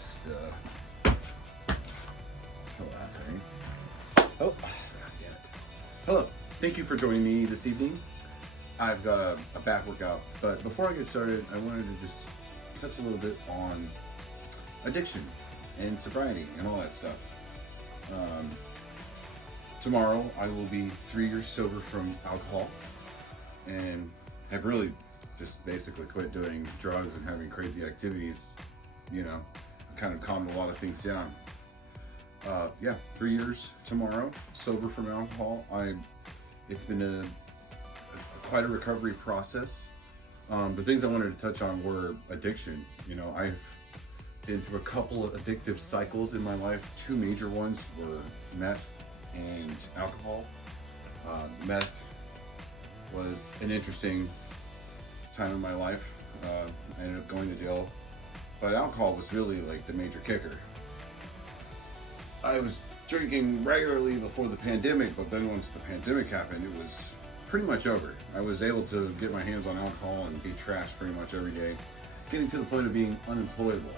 just kill that thing. Oh, God damn it. Hello, thank you for joining me this evening. I've got a back workout, but before I get started, I wanted to just touch a little bit on addiction and sobriety and all that stuff. Tomorrow I will be 3 years sober from alcohol and have really just basically quit doing drugs and having crazy activities, you know, kind of calmed a lot of things down. 3 years tomorrow, sober from alcohol. It's been quite a recovery process. The things I wanted to touch on were addiction. You know, I've been through a couple of addictive cycles in my life. Two major ones were meth and alcohol. Meth was an interesting time in my life. I ended up going to jail, but alcohol was really like the major kicker. I was drinking regularly before the pandemic, but then once the pandemic happened, it was pretty much over. I was able to get my hands on alcohol and be trashed pretty much every day, getting to the point of being unemployable,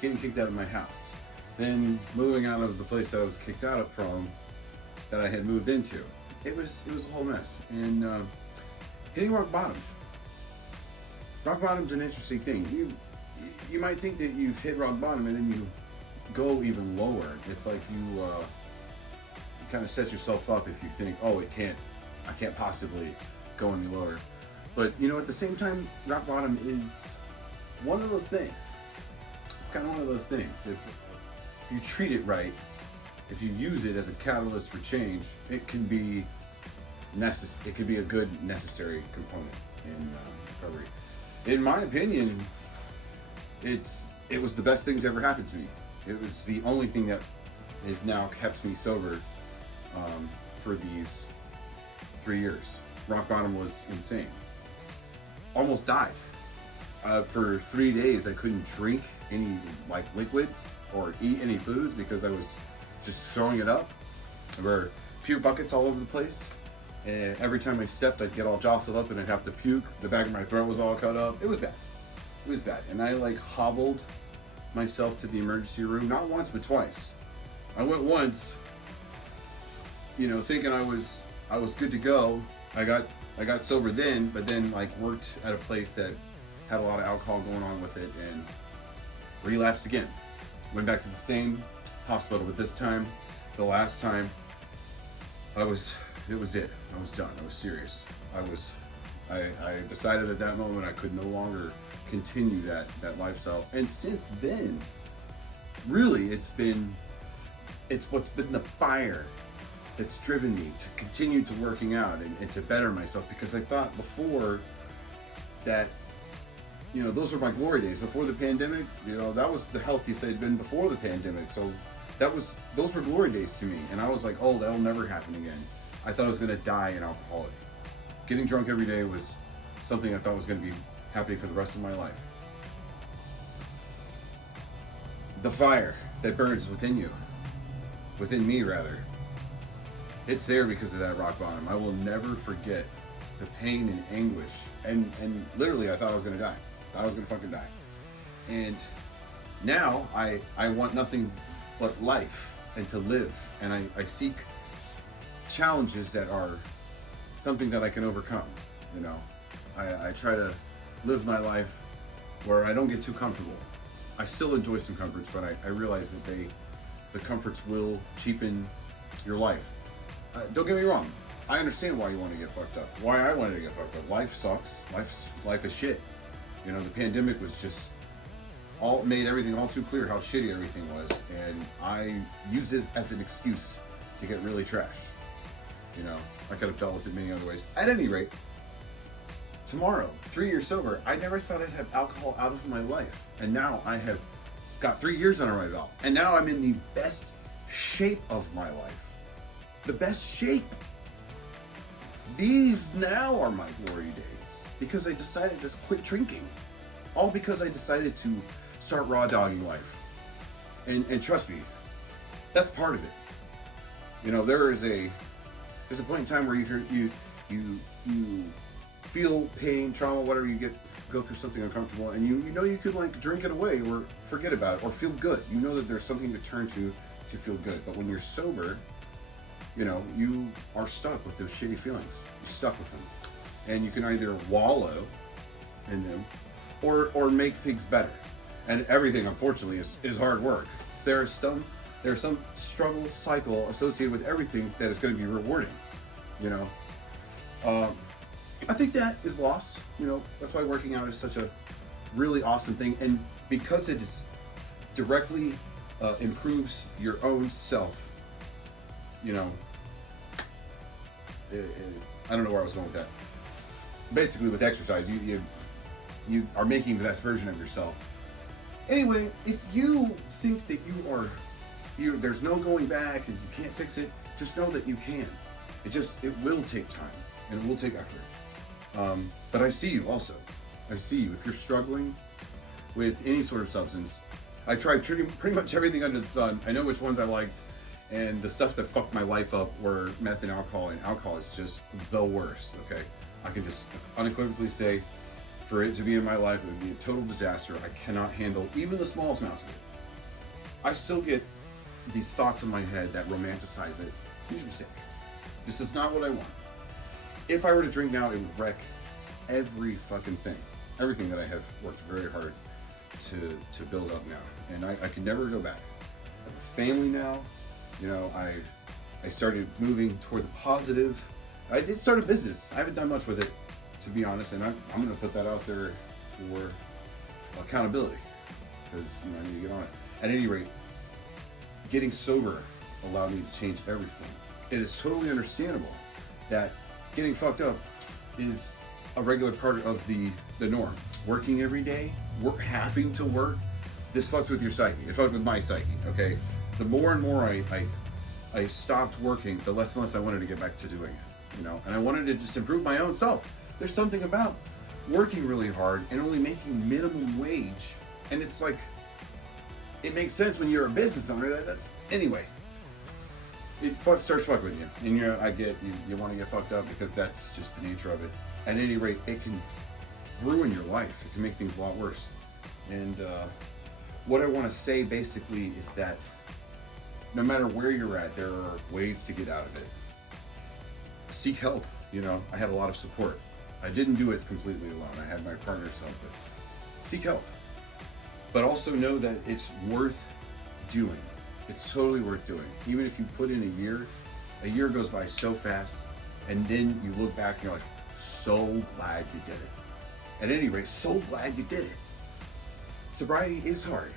getting kicked out of my house, then moving out of the place that I was kicked out from that I had moved into. It was a whole mess, and hitting rock bottom. Rock bottom's an interesting thing. You might think that you've hit rock bottom and then you go even lower. It's like you kind of set yourself up if you think, oh, I can't possibly go any lower. But you know, at the same time, rock bottom is one of those things. It's kind of one of those things. If you treat it right, if you use it as a catalyst for change, it can be it could be a good necessary component in recovery. In my opinion, it was the best thing's ever happened to me. It was the only thing that has now kept me sober for these 3 years. Rock bottom was insane. Almost died. For 3 days, I couldn't drink any like liquids or eat any foods because I was just throwing it up. There were puke buckets all over the place. And every time I stepped, I'd get all jostled up and I'd have to puke. The back of my throat was all cut up. It was bad. It was bad. And I like hobbled myself to the emergency room, not once, but twice. I went once, you know, thinking I was good to go. I got sober then, but then like worked at a place that had a lot of alcohol going on with it and relapsed again. Went back to the same hospital, but this time, the last time, it was it. I was done. I was serious. I decided at that moment I could no longer continue that lifestyle. And since then, really, it's what's been the fire that's driven me to continue to working out and to better myself, because I thought before that, you know, those were my glory days before the pandemic. You know, that was the healthiest I'd been before the pandemic. So those were glory days to me. And I was like, oh, that'll never happen again. I thought I was going to die an alcoholic. Getting drunk every day was something I thought was going to be happening for the rest of my life. The fire that burns within you, within me rather, it's there because of that rock bottom. I will never forget the pain and anguish. And literally I thought I was going to die. I was going to fucking die. And now I want nothing but life and to live. And I seek challenges that are something that I can overcome. You know, I try to live my life where I don't get too comfortable. I still enjoy some comforts, but I realize that the comforts will cheapen your life. Don't get me wrong. I understand why you want to get fucked up. Why I wanted to get fucked up. Life sucks. Life is shit. You know, the pandemic was just made everything all too clear how shitty everything was, and I used it as an excuse to get really trashed. You know, I could have dealt with it many other ways. At any rate, tomorrow, 3 years sober, I never thought I'd have alcohol out of my life. And now I have got 3 years under my belt. And now I'm in the best shape of my life. The best shape. These now are my glory days. Because I decided to quit drinking. All because I decided to start raw dogging life. And trust me, that's part of it. You know, there's a point in time where you feel pain, trauma, whatever, you get go through something uncomfortable, and you know you could like drink it away or forget about it or feel good. You know that there's something to turn to feel good. But when you're sober, you know, you are stuck with those shitty feelings. You're stuck with them. And you can either wallow in them or make things better. And everything, unfortunately, is hard work. So there's some struggle cycle associated with everything that is going to be rewarding, you know. I think that is lost, you know. That's why working out is such a really awesome thing. And because it is directly improves your own self, you know, I don't know where I was going with that. Basically, with exercise, you are making the best version of yourself. Anyway, if you think that there's no going back and you can't fix it, just know that you can. It will take time and it will take effort. But I see you also. I see you. If you're struggling with any sort of substance, I tried pretty much everything under the sun. I know which ones I liked, and the stuff that fucked my life up were meth and alcohol is just the worst, okay? I can just unequivocally say, for it to be in my life, it would be a total disaster. I cannot handle even the smallest amounts of it. I still get these thoughts in my head that romanticize it. Huge mistake. This is not what I want. If I were to drink now, it would wreck every fucking thing. Everything that I have worked very hard to build up now. And I could never go back. I have a family now. You know, I started moving toward the positive. I did start a business. I haven't done much with it, to be honest, and I'm going to put that out there for accountability, because you know, I need to get on it. At any rate, getting sober allowed me to change everything. It is totally understandable that getting fucked up is a regular part of the norm. Working every day, having to work, this fucks with your psyche. It fucks with my psyche, okay? The more and more I stopped working, the less and less I wanted to get back to doing it, you know? And I wanted to just improve my own self. There's something about working really hard and only making minimum wage, and it's like, it makes sense when you're a business owner. Anyway, it starts fucking with you, and I get you want to get fucked up because that's just the nature of it. At any rate, it can ruin your life. It can make things a lot worse. And what I want to say basically is that no matter where you're at, there are ways to get out of it. Seek help. You know, I had a lot of support. I didn't do it completely alone. I had my partner's help, but seek help. But also know that it's worth doing. It's totally worth doing. Even if you put in a year goes by so fast, and then you look back and you're like, so glad you did it. At any rate, so glad you did it. Sobriety is hard,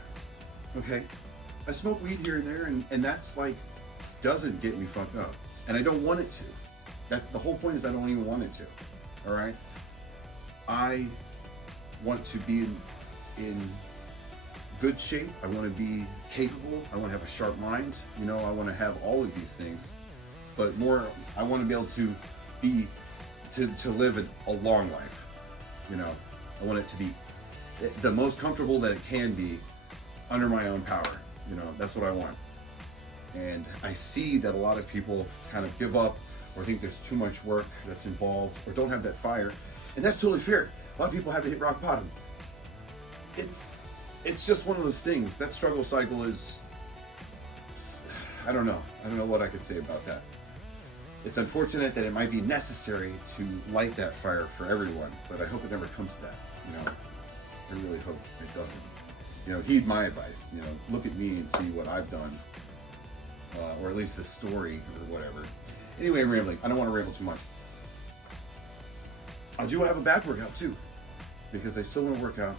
okay? I smoke weed here and there, and that's like, doesn't get me fucked up. And I don't want it to. The whole point is I don't even want it to, all right? I want to be in good shape. I want to be capable. I want to have a sharp mind. You know, I want to have all of these things, but more, I want to be able to live a long life. You know, I want it to be the most comfortable that it can be under my own power. You know, that's what I want. And I see that a lot of people kind of give up or think there's too much work that's involved or don't have that fire. And that's totally fair. A lot of people have to hit rock bottom. It's just one of those things. That struggle cycle is, I don't know what I could say about that. It's unfortunate that it might be necessary to light that fire for everyone, but I hope it never comes to that. You know, I really hope it doesn't. You know, heed my advice. You know, look at me and see what I've done, or at least the story or whatever. Anyway, I'm rambling. I don't want to ramble too much. I do have a back workout too, because I still want to work out.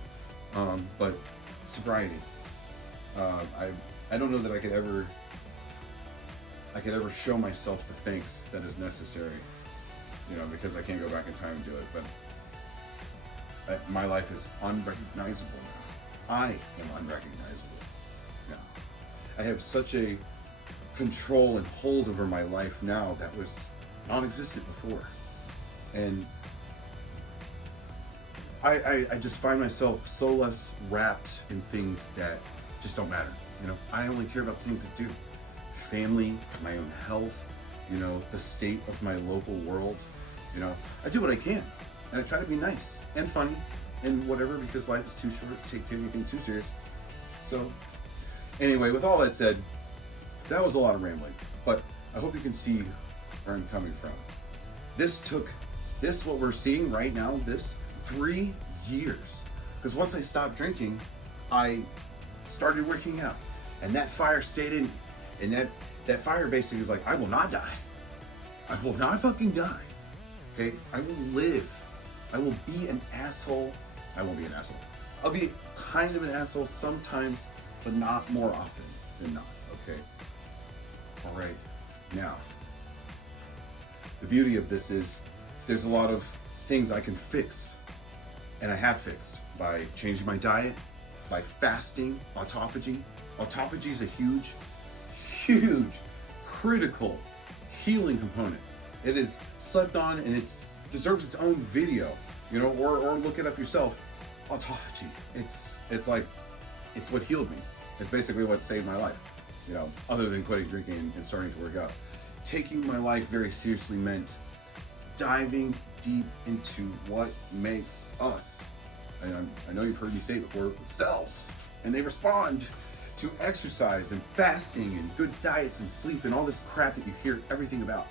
But sobriety. I don't know that I could ever show myself the thanks that is necessary, you know, because I can't go back in time and do it. But my life is unrecognizable now. I am unrecognizable now. I have such a control and hold over my life now that was non-existent before. And I just find myself so less wrapped in things that just don't matter. You know, I only care about things that do. Family, my own health, you know, the state of my local world. You know, I do what I can, and I try to be nice and funny and whatever, because life is too short to take anything too serious. So anyway, with all that said, that was a lot of rambling, but I hope you can see where I'm coming from. What we're seeing right now, this 3 years. Because once I stopped drinking, I started working out, and that fire stayed in me. And that fire basically was like, I will not die. I will not fucking die. Okay? I will live. I will be an asshole. I won't be an asshole. I'll be kind of an asshole sometimes, but not more often than not. Okay? All right. Now, the beauty of this is there's a lot of things I can fix, and I have fixed by changing my diet, by fasting, autophagy. Autophagy is a huge, critical healing component. It is slept on, and it deserves its own video, you know, or look it up yourself. Autophagy. It's what healed me. It's basically what saved my life, you know, other than quitting drinking and starting to work out. Taking my life very seriously meant diving deep into what makes us, and I know you've heard me say it before, cells, and they respond to exercise and fasting and good diets and sleep and all this crap that you hear everything about.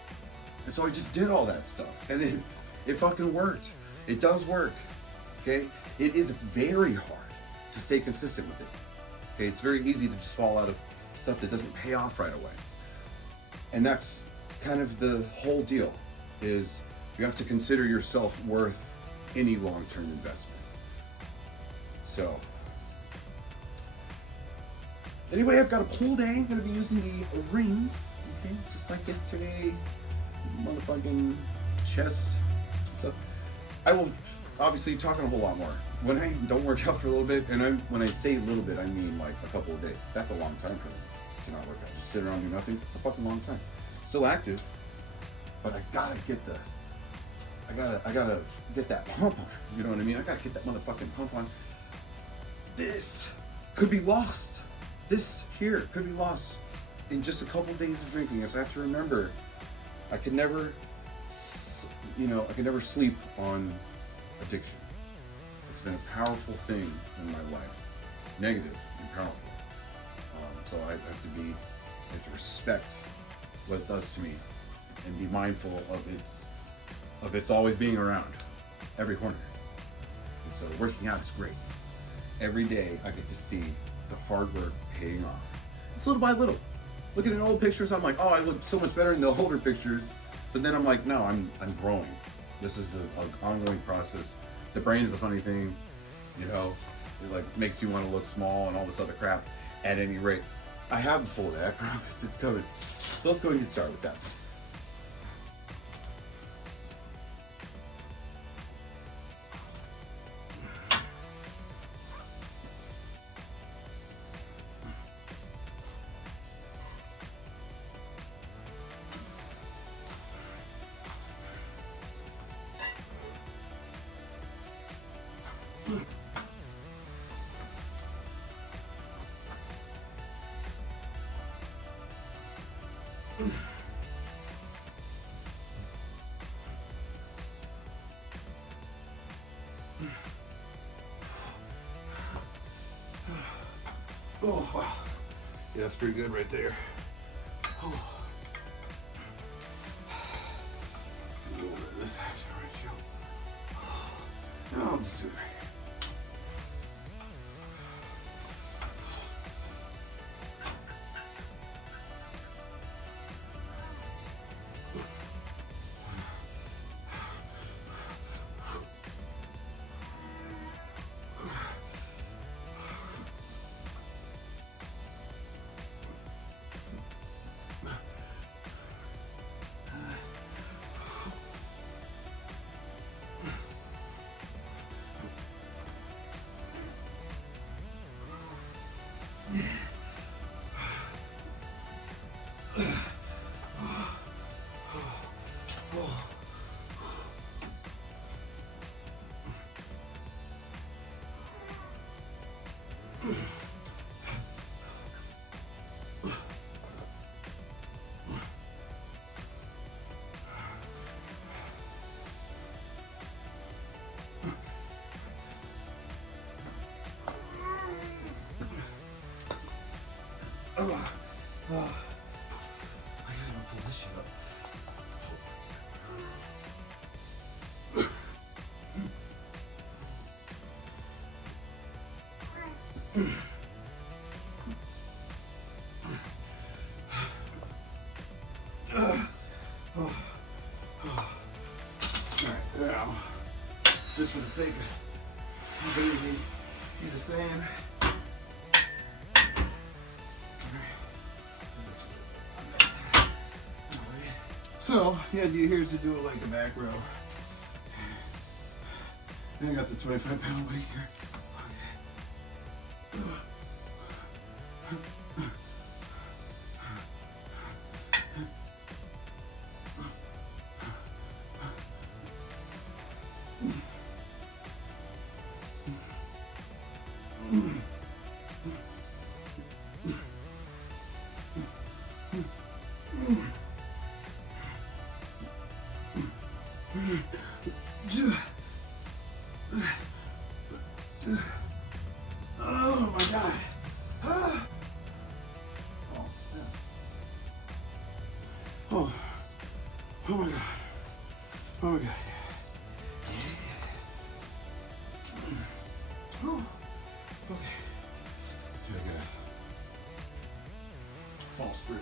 And so I just did all that stuff, and it fucking worked. It does work, okay? It is very hard to stay consistent with it, okay? It's very easy to just fall out of stuff that doesn't pay off right away. And that's kind of the whole deal, is you have to consider yourself worth any long-term investment. So, anyway, I've got a pull day. I'm going to be using the rings, okay? Just like yesterday, motherfucking chest and stuff. I will obviously talking a whole lot more. When I don't work out for a little bit, and when I say a little bit, I mean like a couple of days. That's a long time for me to not work out. Just sit around and do nothing. It's a fucking long time. Still active, but I gotta get that pump on. You know what I mean? I gotta get that motherfucking pump on. This could be lost. This here could be lost in just a couple days of drinking. So I have to remember, I could never sleep on addiction. It's been a powerful thing in my life, negative and powerful. So I have to respect what it does to me, and be mindful of its always being around, every corner. And so working out is great. Every day I get to see the hard work paying off. It's little by little. Looking at old pictures, I'm like, oh, I look so much better in the older pictures. But then I'm like, no, I'm growing. This is an ongoing process. The brain is a funny thing, you know. It like makes you want to look small and all this other crap. At any rate, I have the full day. I promise it's coming. So let's go and get started with that. Oh, wow. Yeah, that's pretty good right there. Oh. Do a little bit of this action right here. No, I'll just do it right here. Alright, now, just for the sake of ability, do the same. So, the idea here is to do it like a back row. And I got the 25-pound weight here. Oh my God. Oh my God. Oh my God. Oh, okay. Do I got false grip?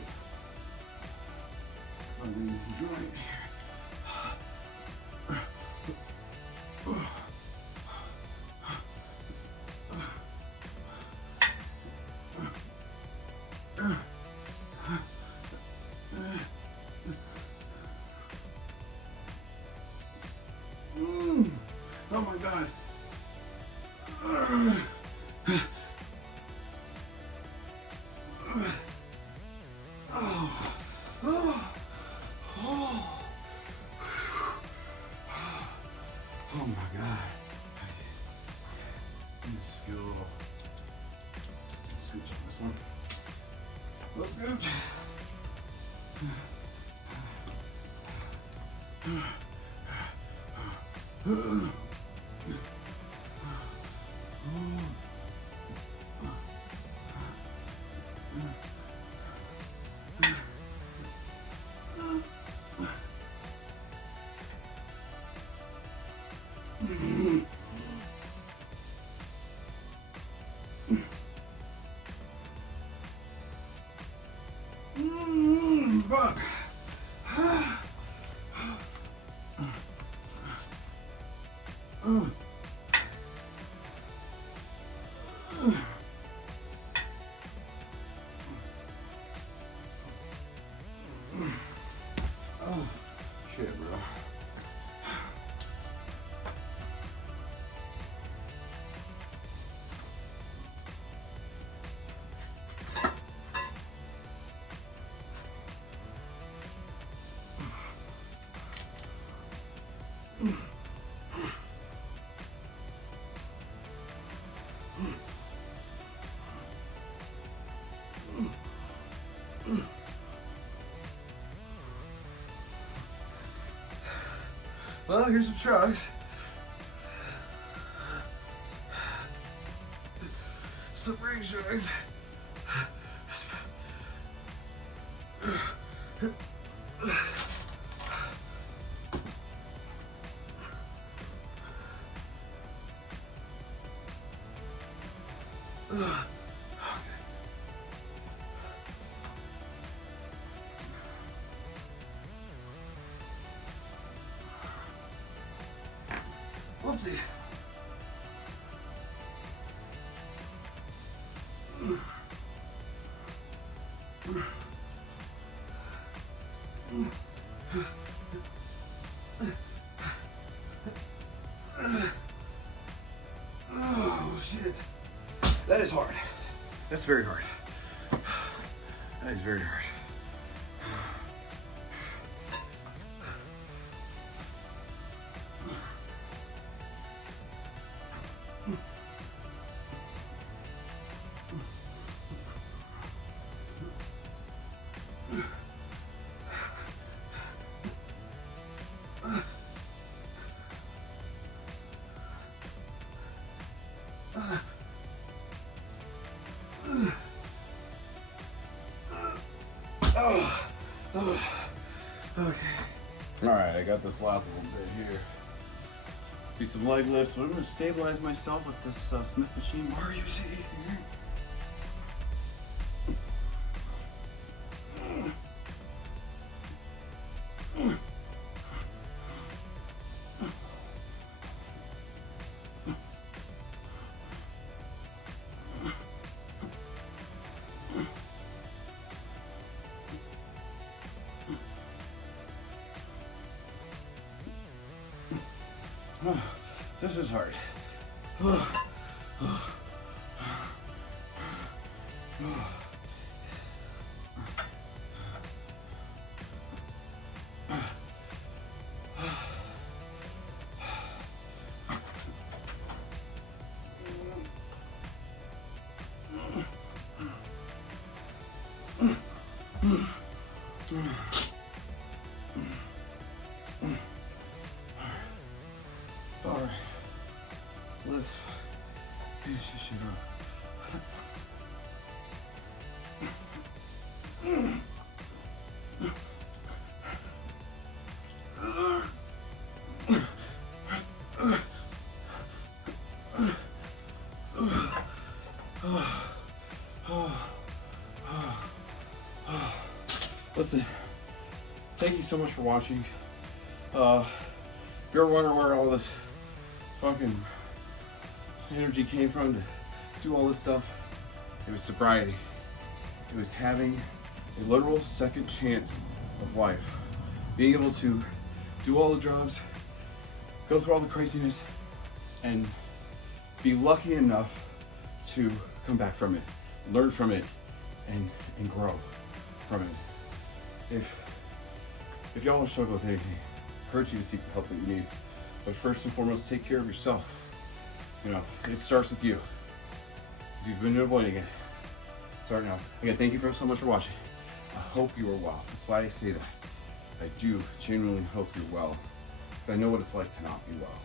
I'm joint here. Oh my God. Oh my God. Just get a little scooch on this one. Let's scooch. Fuck. Oh, shit, bro. Well, here's some shrugs. Some ring shrugs. Whoopsie. Oh, shit. That is hard. That's very hard. That is very hard. Okay. Alright, I got this last little bit here. Do some leg lifts, but I'm going to stabilize myself with this Smith machine bar you see here. This is hard. Alright, let's finish this shit up. Listen, thank you so much for watching. If you're wondering where all this fucking energy came from to do all this stuff, it was sobriety. It was having a literal second chance of life. Being able to do all the drugs, go through all the craziness, and be lucky enough to come back from it, learn from it, and grow from it. If y'all are struggling with anything, I encourage you to seek the help that you need. But first and foremost, take care of yourself. You know, it starts with you. If you've been avoiding it, start now. Again, thank you so much for watching. I hope you are well. That's why I say that. I do genuinely hope you're well. Because I know what it's like to not be well.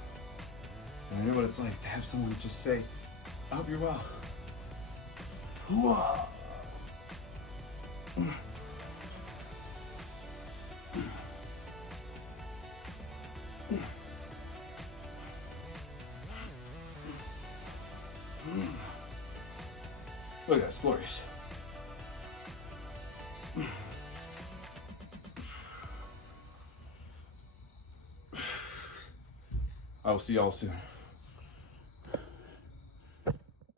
And I know what it's like to have someone just say, I hope you're well. Whoa. Look at that, it's glorious. I will see y'all soon.